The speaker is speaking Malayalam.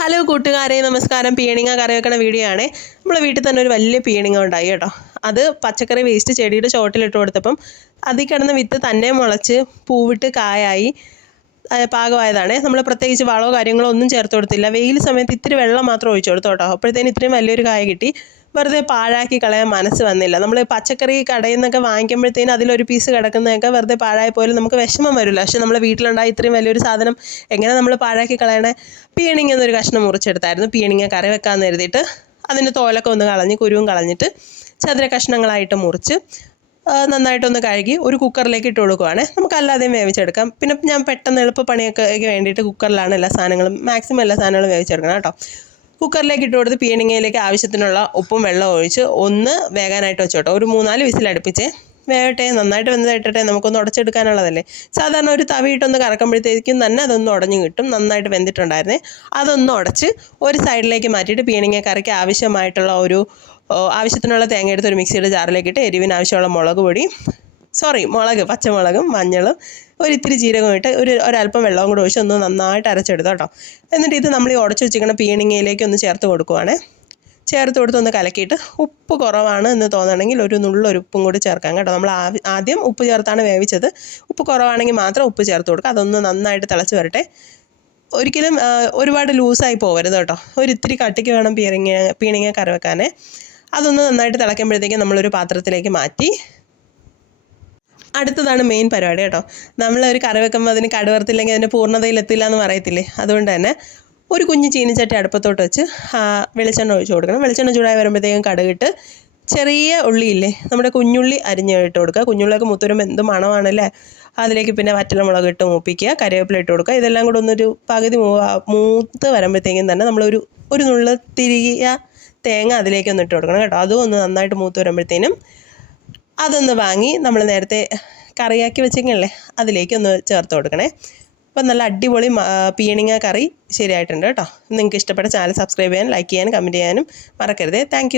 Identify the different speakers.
Speaker 1: ഹലോ കൂട്ടുകാരെ. നമസ്കാരം. പീണിങ്ങ കറി വെക്കണ വീഡിയോ ആണ്. നമ്മളെ വീട്ടിൽ തന്നെ ഒരു വലിയ പീണിങ്ങ ഉണ്ടായി കേട്ടോ. അത് പച്ചക്കറി വേസ്റ്റ് ചെടിയുടെ ചോട്ടിലിട്ട് കൊടുത്തപ്പം അതിൽ കിടന്ന വിത്ത് തന്നെ മുളച്ച് പൂവിട്ട് കായായി പാകമായതാണ്. നമ്മൾ പ്രത്യേകിച്ച് വളമോ കാര്യങ്ങളോ ഒന്നും ചേർത്ത് കൊടുത്തില്ല. വെയിൽ സമയത്ത് ഇത്തിരി വെള്ളം മാത്രം ഒഴിച്ചു കൊടുത്തോട്ടോ അപ്പോഴത്തേന് ഇത്രയും വലിയൊരു കായ കിട്ടി. വെറുതെ പാഴാക്കി കളയാൻ മനസ്സ് വന്നില്ല. നമ്മൾ പച്ചക്കറി കടയിൽ നിന്നൊക്കെ വാങ്ങിക്കുമ്പോഴത്തേനും അതിലൊരു പീസ് കിടക്കുന്നതൊക്കെ വെറുതെ പാഴായി പോലും നമുക്ക് വിഷമം വരില്ല. പക്ഷെ നമ്മൾ വീട്ടിലുണ്ടായ ഇത്രയും വലിയൊരു സാധനം എങ്ങനെ നമ്മൾ പാഴാക്കി കളയണേ? പീണിങ്ങ എന്നൊരു കഷ്ണം മുറിച്ചെടുത്തായിരുന്നു. പീണിങ്ങ കറി വെക്കാമെന്ന് കരുതിയിട്ട് അതിന്റെ തോലൊക്കെ ഒന്ന് കളഞ്ഞ് കുരുവും കളഞ്ഞിട്ട് ചതുര കഷ്ണങ്ങളായിട്ട് മുറിച്ച് നന്നായിട്ടൊന്ന് കഴുകി ഒരു കുക്കറിലേക്ക് ഇട്ട് കൊടുക്കുവാണേ. നമുക്ക് അല്ലാതെയും വേവിച്ചെടുക്കാം. പിന്നെ ഞാൻ പെട്ടെന്ന് എളുപ്പ പണിയൊക്കെ വേണ്ടിയിട്ട് കുക്കറിലാണ് എല്ലാ സാധനങ്ങളും മാക്സിമം എല്ലാ സാധനങ്ങളും വേവിച്ചെടുക്കണം കേട്ടോ. കുക്കറിലേക്ക് ഇട്ട് കൊടുത്ത് പീണിങ്ങയിലേക്ക് ആവശ്യത്തിനുള്ള ഉപ്പും വെള്ളവും ഒഴിച്ച് ഒന്ന് വേകാനായിട്ട് വെച്ചോട്ടോ. ഒരു മൂന്നാൽ വിസിൽ അടുപ്പിച്ച് വേവട്ടെ നന്നായിട്ട് വെന്തതിട്ടട്ടെ നമുക്കൊന്ന് ഉടച്ചെടുക്കാനുള്ളതല്ലേ? സാധാരണ ഒരു തവിയിട്ടൊന്ന് കറക്കുമ്പോഴത്തേക്കും തന്നെ അതൊന്ന് ഉടഞ്ഞു കിട്ടും നന്നായിട്ട് വെന്തിട്ടുണ്ടായിരുന്നേ. അതൊന്ന് ഉടച്ച് ഒരു സൈഡിലേക്ക് മാറ്റിയിട്ട് പീണിങ്ങ കറിക്ക് ആവശ്യമായിട്ടുള്ള ഒരു ആവശ്യത്തിനുള്ള തേങ്ങ എടുത്ത് ഒരു മിക്സിയുടെ ജാറിലേക്ക് ഇട്ട് എരിവിന് ആവശ്യമുള്ള മുളക് പൊടി സോറി മുളക് പച്ചമുളകും മഞ്ഞളും ഒരു ഇത്തിരി ജീരകവും ഇട്ട് ഒരു ഒരല്പം വെള്ളവും കൂടെ ഒഴിച്ച് ഒന്ന് നന്നായിട്ട് അരച്ചെടുത്തു കേട്ടോ എന്നിട്ട് ഇത് നമ്മൾ ഈ ഉടച്ച് വെച്ചിരിക്കുന്ന പീണിങ്ങയിലേക്ക് ഒന്ന് ചേർത്ത് കൊടുക്കുവാണേ. ചേർത്ത് കൊടുത്ത് ഒന്ന് കലക്കിയിട്ട് ഉപ്പ് കുറവാണ് എന്ന് തോന്നണമെങ്കിൽ ഒരു നുള്ളൊരു ഉപ്പും കൂടി ചേർക്കാം കേട്ടോ. നമ്മൾ ആദ്യം ഉപ്പ് ചേർത്താണ് വേവിച്ചത്. ഉപ്പ് കുറവാണെങ്കിൽ മാത്രം ഉപ്പ് ചേർത്ത് കൊടുക്കുക. അതൊന്ന് നന്നായിട്ട് തിളച്ച് വരട്ടെ. ഒരിക്കലും ഒരുപാട് ലൂസായി പോകരുത് കേട്ടോ. ഒരു ഇത്തിരി കട്ടിക്ക് വേണം പീണിങ്ങ പീണിങ്ങ കറി വെക്കാനേ. അതൊന്ന് നന്നായിട്ട് തിളയ്ക്കുമ്പോഴത്തേക്കും നമ്മളൊരു പാത്രത്തിലേക്ക് മാറ്റി അടുത്തതാണ് മെയിൻ പരിപാടി കേട്ടോ. നമ്മൾ ഒരു കറി വെക്കുമ്പോൾ അതിന് കടുവർത്തില്ലെങ്കിൽ അതിന്റെ പൂർണതയിലെത്തില്ല എന്ന് പറയത്തില്ലേ? അതുകൊണ്ട് തന്നെ ഒരു കുഞ്ഞ് ചീനിച്ചട്ടി അടുപ്പത്തോട്ട് വെച്ച് വെളിച്ചെണ്ണ ഒഴിച്ച് കൊടുക്കണം. വെളിച്ചെണ്ണ ചൂടായി വരുമ്പോഴത്തേക്കും കടുകിട്ട് ചെറിയ ഉള്ളിയില്ലേ നമ്മുടെ കുഞ്ഞുള്ളി അരിഞ്ഞ് ഇട്ട് കൊടുക്കുക. കുഞ്ഞുള്ളിയൊക്കെ മുത്തുരുമ്പോൾ എന്ത് മണമാണല്ലേ? അതിലേക്ക് പിന്നെ വറ്റലമുളക് ഇട്ട് മൂപ്പിക്കുക കറിവേപ്പില ഇട്ട് കൊടുക്കുക. ഇതെല്ലാം കൂടെ ഒന്നൊരു പകുതി മൂത്ത് വരുമ്പോഴത്തേക്കും തന്നെ നമ്മളൊരു ഒരു നുള്ള തിരികിയ തേങ്ങ അതിലേക്ക് ഒന്ന് ഇട്ട് കൊടുക്കണം കേട്ടോ. അതും ഒന്ന് നന്നായിട്ട് മൂത്ത് വരുമ്പോഴത്തേനും അതൊന്ന് വാങ്ങി നമ്മൾ നേരത്തെ കറിയാക്കി വെച്ചെങ്കിലേ അതിലേക്കൊന്ന് ചേർത്ത് കൊടുക്കണേ. അപ്പം നല്ല അടിപൊളി പീണിങ്ങ കറി ശരിയായിട്ടുണ്ട് കേട്ടോ. നിങ്ങൾക്ക് ഇഷ്ടപ്പെട്ട ചാനൽ സബ്സ്ക്രൈബ് ചെയ്യാൻ ലൈക്ക് ചെയ്യാനും കമന്റ് ചെയ്യാനും മറക്കരുതേ. താങ്ക്